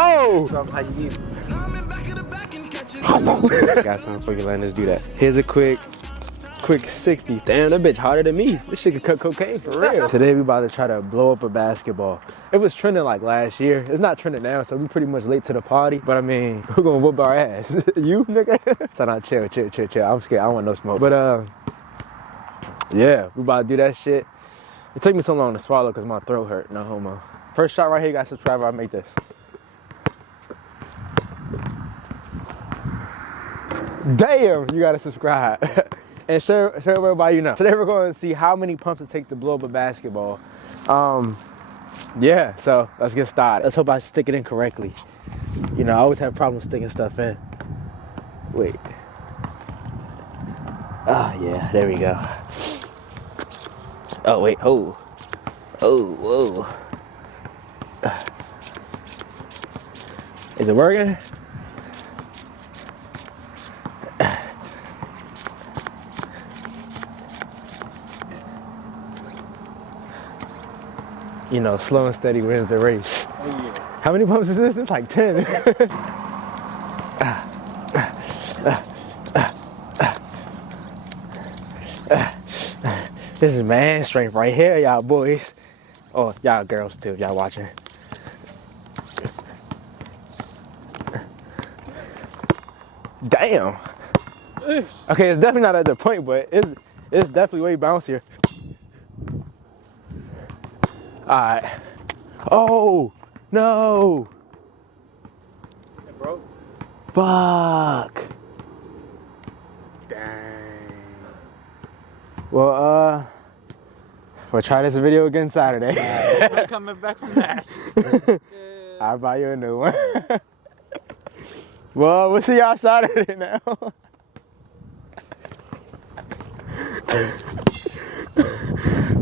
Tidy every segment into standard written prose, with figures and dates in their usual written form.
Oh! How you need it. Got something for you, let's do that. Here's a quick 60. Damn, that bitch harder than me. This shit could cut cocaine for real. Today we about to try to blow up a basketball. It was trending like last year. It's not trending now, so we pretty much late to the party. But I mean, we're gonna whoop our ass. You, nigga? So nah, chill. I'm scared, I don't want no smoke. But yeah, we about to do that shit. It took me so long to swallow because my throat hurt, no homo. First shot right here, you guys subscribe, I make this. Damn, you gotta subscribe. And share with everybody you know. Today we're going to see how many pumps it takes to blow up a basketball. Yeah, so let's get started. Let's hope I stick it in correctly. You know, I always have problems sticking stuff in. Wait. Ah, yeah, there we go. Oh, wait, oh. Oh, whoa. Is it working? You know, slow and steady wins the race. Oh, yeah. How many pumps is this? It's like 10. This is man strength right here, y'all boys. Oh, y'all girls too, y'all watching. Damn. Okay, it's definitely not at the point, but it's definitely way bouncier. Alright. Oh, no. It broke? Fuck. Dang. Well, we'll try this video again Saturday. I'm coming back from that. I'll buy you a new one. Well, we'll see y'all Saturday now.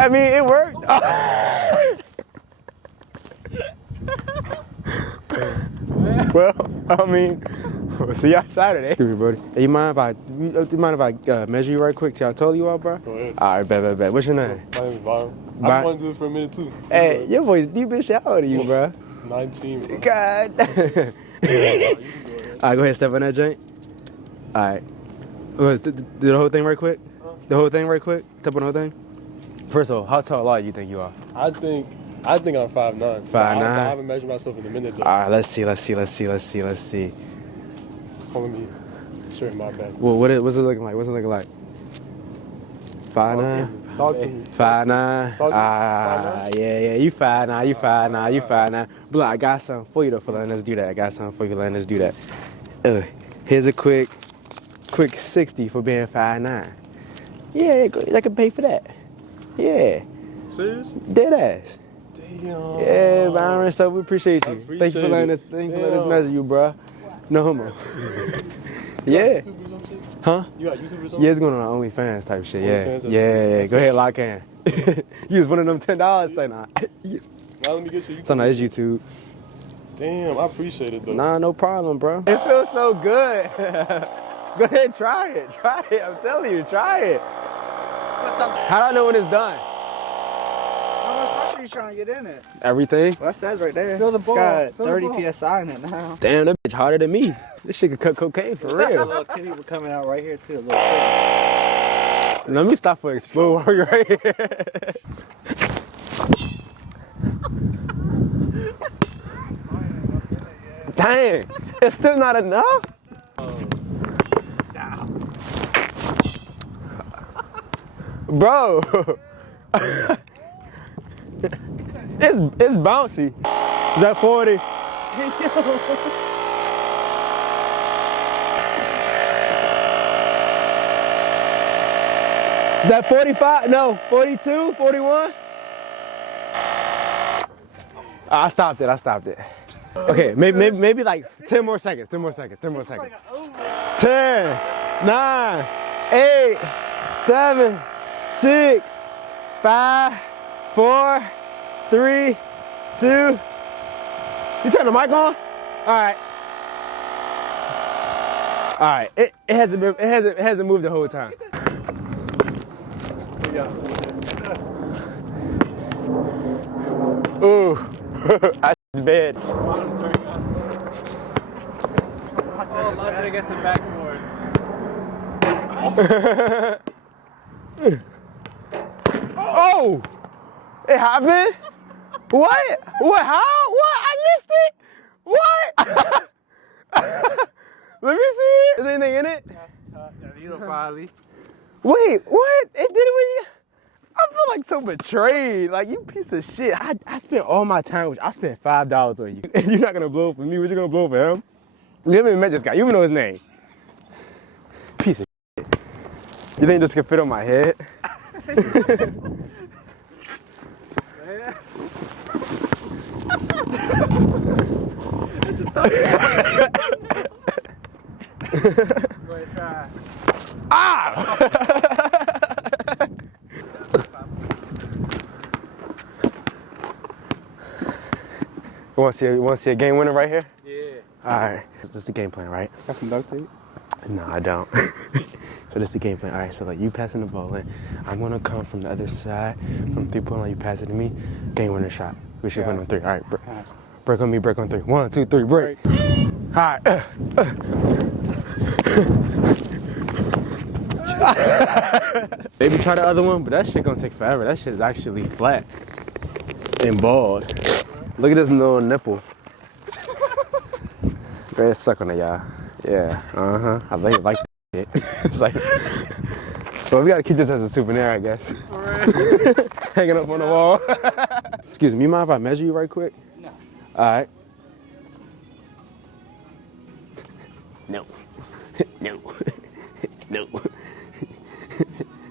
I mean, it worked. Well, I mean, we'll see y'all Saturday. Everybody, hey, you mind if I measure you right quick? See how tall you are, bro? Go ahead. All right, bet. What's your name? My name is Byron. Byron. I want to do it for a minute too. Hey, your voice deep as shit. How old are you, bro? 19. Bro. God. All right, go ahead, step on that joint. All right. Do the whole thing right quick. The whole thing right quick. Step on the whole thing. First of all, how tall are you think you are? I think I'm 5'9". 5'9". I haven't measured myself in a minute though. All right, let's see. Hold on, let me straighten my back. Well, what's it looking like? 5'9". Talk to me. 5'9". Yeah. You 5'9". But look, I got something for you though. Let's do that. Let's do that. Here's a quick 60 for being 5'9". Yeah, I can pay for that. Yeah. Serious? Dead ass. Damn. Yeah, Byron, so we appreciate you. Thank you for letting us measure you, bro. No homo. Yeah. Huh? You got YouTube or something? Yeah, it's going on OnlyFans type shit. Yeah. Go ahead, lock in. You was one of them $10, say nah. Now let me get you. So nah, it's YouTube. Damn, I appreciate it though. Nah, no problem, bro. It feels so good. Go ahead, try it. I'm telling you, try it. How do I know when it's done? How much pressure you trying to get in it? Everything. Well, that says right there. Feel the ball. It's got Feel the 30 ball. PSI in it now. Damn, that bitch harder than me. This shit could cut cocaine for A real. little titty was coming out right here too. A little titty. Let me stop for explode while you're right here. Dang, it's still not enough? Bro, it's bouncy. Is that 40? Is that 45? No, 42, 41? I stopped it. Okay, maybe like 10 more seconds. 10, 9, 8, 7, 6, 5, 4, 3, 2. You turn the mic on? All right. It hasn't moved the whole time. Ooh, I bad. against the backboard. Oh! It happened? What? What? How? What? I missed it? What? Let me see it. Is there anything in it? That's tough. You know, probably. Wait, what? It did it when you... I feel like so betrayed. Like, you piece of shit. I spent all my time with you. I spent $5 on you. And you're not gonna blow for me. What you gonna blow for him? You haven't even met this guy. You even know his name. Piece of shit. You think this can fit on my head? Go ahead, try. Ah! You want to see a game winner right here? Yeah. All right. This is the game plan, right? Got some duct tape? No, I don't. So this is the game plan. All right, so like you passing the ball in. I'm going to come from the other side, from 3-point line. You pass it to me. Game winner shot. We should win on 3. All right, break on me, break on 3. 1, 2, 3, break. All right. Maybe try the other one, but that shit gonna take forever. That shit is actually flat and bald. Look at this little nipple. Very suck on it, y'all. Yeah, I like that shit. It's like, well, we gotta keep this as a souvenir, I guess. Hanging up on the wall. Excuse me, you mind if I measure you right quick? No. All right. No. No. No.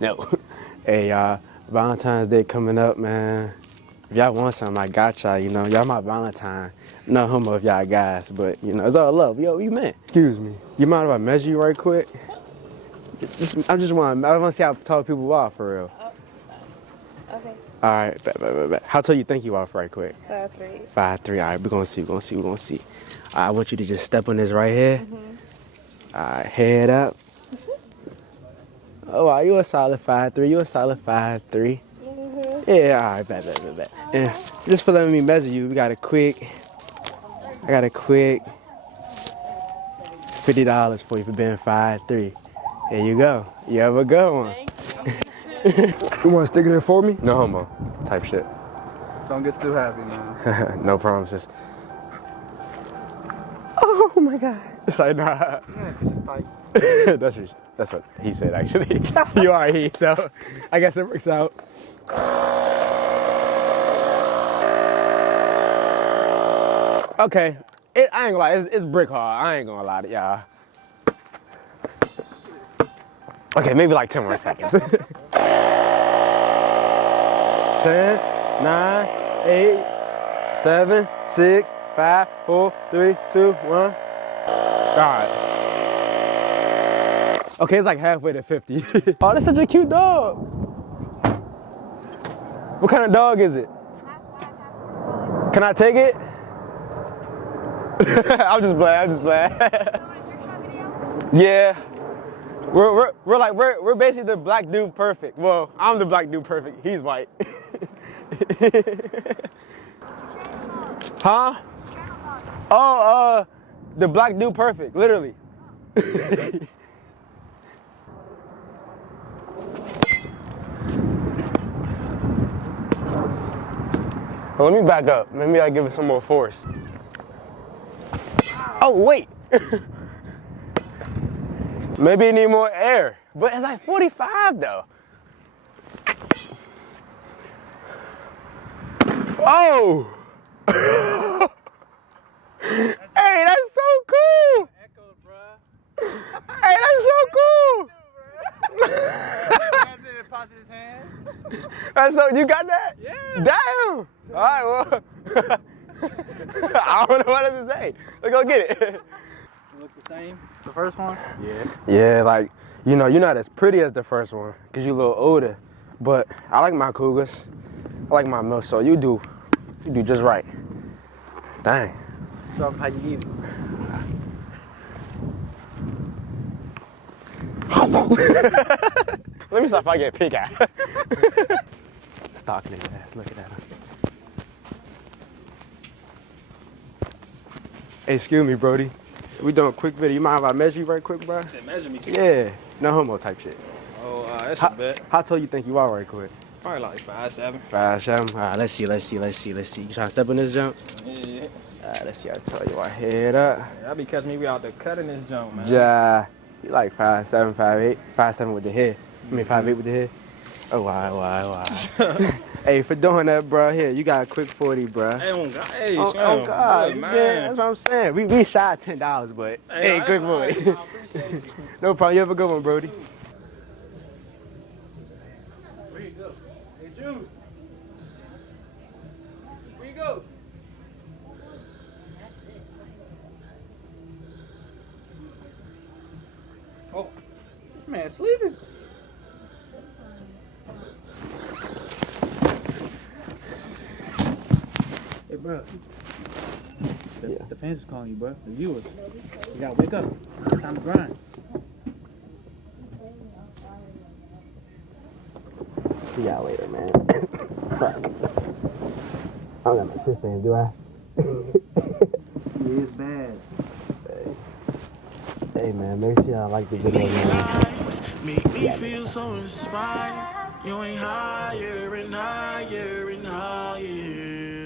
No. Hey, y'all, Valentine's Day coming up, man. If y'all want something, I got y'all, you know. Y'all my Valentine. No homo if y'all guys, but, you know, it's all love. Yo, you man. Excuse me. You mind if I measure you right quick? I want to see how tall people are, for real. Okay. All right, bet. How tall you think you are, right quick? 5'3". 5'3". All right, we're gonna see. I want you to just step on this right here. All right, head up. Oh, wow, you a solid 5'3". You a solid 5'3". Yeah, all right, bet. And just for letting me measure you, I got a quick $50 for you for being 5'3". There you go. You have a good one. You want to stick it in for me? No homo type shit. Don't get too happy, man. No promises. Oh my God. It's like, nah. Yeah, it's just tight. That's what he said, actually. You are he, so I guess it works out. Okay, I ain't gonna lie, it's brick hard. I ain't gonna lie to y'all. Okay, maybe like 10 more seconds. 10, 9, 8, 7, 6, 5, 4, 3, 2, 1. All right. Okay, it's like halfway to 50. Oh, that's such a cute dog. What kind of dog is it? Can I take it? I'm just playing. Yeah. We're basically the black dude perfect. Well, I'm the black dude perfect. He's white. Huh? Oh, the black dude perfect, literally. Well, let me back up. Maybe I give it some more force. Oh, wait. Maybe it need more air. But it's like 45 though. Oh! Hey, that's so cool! Echo, bruh. Hey, that's so cool! That's so, you got that? Yeah. Damn! All right, well. I don't know what else to say. Let's go get it. Look the same? The first one? Yeah. Yeah, like, you know, you're not as pretty as the first one because you're a little older. But I like my cougars. I like my milk, so you do just right. Dang. Show them how you eat it. Let me stop if I get pink eye. Stalking his ass, looking at him. Hey, excuse me, Brody. We doing a quick video. You mind if I measure you right quick, bro? Measure me. Yeah. No homo type shit. Oh, that's How, a bet. how tall you think you are right quick? Probably like 5'7". 5'7". All right, let's see. You trying to step in this jump? Yeah. All right, let's see. I tell you what. Head up. Y'all be catching me out there cutting this jump, man. Ja. You like 5'7", 5'8". 5'7" with the head. I mean 5'8" with the head. Oh, wow. Hey, for doing that, bro, here, you got a quick 40, bro. Hey, on God. Hey, Oh, Sean, God, good, man. man. That's what I'm saying. We shy of $10, but hey, that's quick all 40. right. I appreciate it. No problem. You have a good one, Brody. Where you go? Hey, Jude. Where you go? Oh, this man sleeping. Hey, bro. The fans is calling you, bro. The viewers. You gotta wake up. Time to grind. See y'all later, man. I don't got my shit saying, do I? Yeah, it's bad. Hey, man, make sure y'all like the video, man. Make me feel so inspired. You ain't higher and higher and higher.